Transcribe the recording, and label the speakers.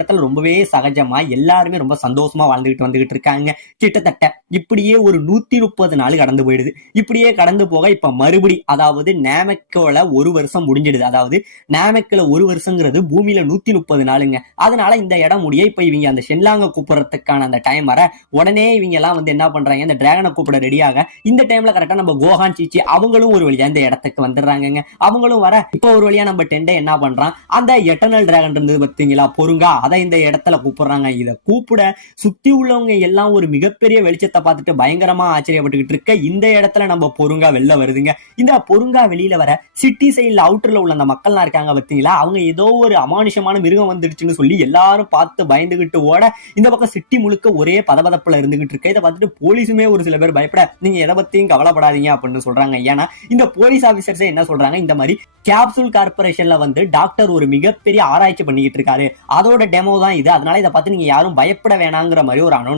Speaker 1: இடத்துல ரொம்பவே சகஜமா எல்லாருமே ரொம்ப சந்தோஷமா வாழ்ந்துகிட்டு வந்துகிட்டு இருக்காங்க. கிட்டத்தட்ட இப்படியே ஒரு நூத்தி முப்பது நாள் கடந்து போயிடுது. இப்படியே கடந்து போக இப்ப மறுபடி அதாவது நேமக்கோல ஒரு வருஷம் முடிஞ்சிடுது. அதாவது நேமக்கல ஒரு வருஷங்கிறது பூமியில நூத்தி முப்பது நாளுங்க. அதனால இந்த இடம் முடிய இப்ப இவங்க அந்த ஷென்லாங்க கூப்பிடுறதுக்கான அந்த டைம் வர உடனே இவங்க எல்லாம் வந்து என்ன பண்றாங்க இந்த டிராகனை கூப்பிட ரெடியாக இந்த டைம்ல கரெக்டா நம்ம கோஹான் சீச்சி அவங்களும் ஒரு வழியா இந்த இடத்துக்கு வந்துடுறாங்கங்க. அவங்களும் வர இப்போ ஒரு வழியா நம்ம டெண்டை என்ன பண்றான் அந்த எட்டர்னல் டிராகன் இருந்தது பாத்தீங்களா பொருங்கா அதை இந்த இடத்துல கூப்பிடுறாங்க. இதை கூப்பிட சுத்தி உள்ளவங்க எல்லாம் ஒரு மிகப்பெரிய வெளிச்சத்தை பார்த்துட்டு பயங்கரமா ஆச்சரியப்பட்டுக்கிட்டு இருக்க. இந்த இடத்துல நம்ம பொருங்கா வெளில வருதுங்க. இந்த பொருங்கா வெளியில வர சிட்டி சைடுல அவுட்டர்ல உள்ள அந்த மக்கள்லாம் இருக்காங்க பார்த்தீங்களா? அவங்க ஏதோ ஒரு அமானுஷமான மிருகம் வந்துடுச்சுன்னு சொல்லி எல்லாரும் பார்த்து பயந்துகிட்டு ஓட இந்த பக்கம் சிட்டி முழுக்க ஒரே பதபதப்புல இருந்துகிட்டு இருக்கு. இதை பார்த்துட்டு போலீஸுமே ஒரு சில பேர் பயப்பட நீங்க எதை பத்தியும் கவலைப்படாதீங்க அப்படின்னு சொல்றாங்க. ஏன்னா இந்த போலீஸ் ஆபீசர்ஸே என்ன சொல்றாங்க? இந்த மாதிரி கேப்சூல் கார்பரேஷன்ல வந்து டாக்டர் ஒரு மிகப்பெரிய ஆராய்ச்சி பண்ணிக்கிட்டு இருக்காரு. அதோட டெமோ தான் இது. அதனால இதை பார்த்து நீங்க யாரும் பயப்பட வேணாங்கிற மாதிரி ஒரு அனௌன்ஸ்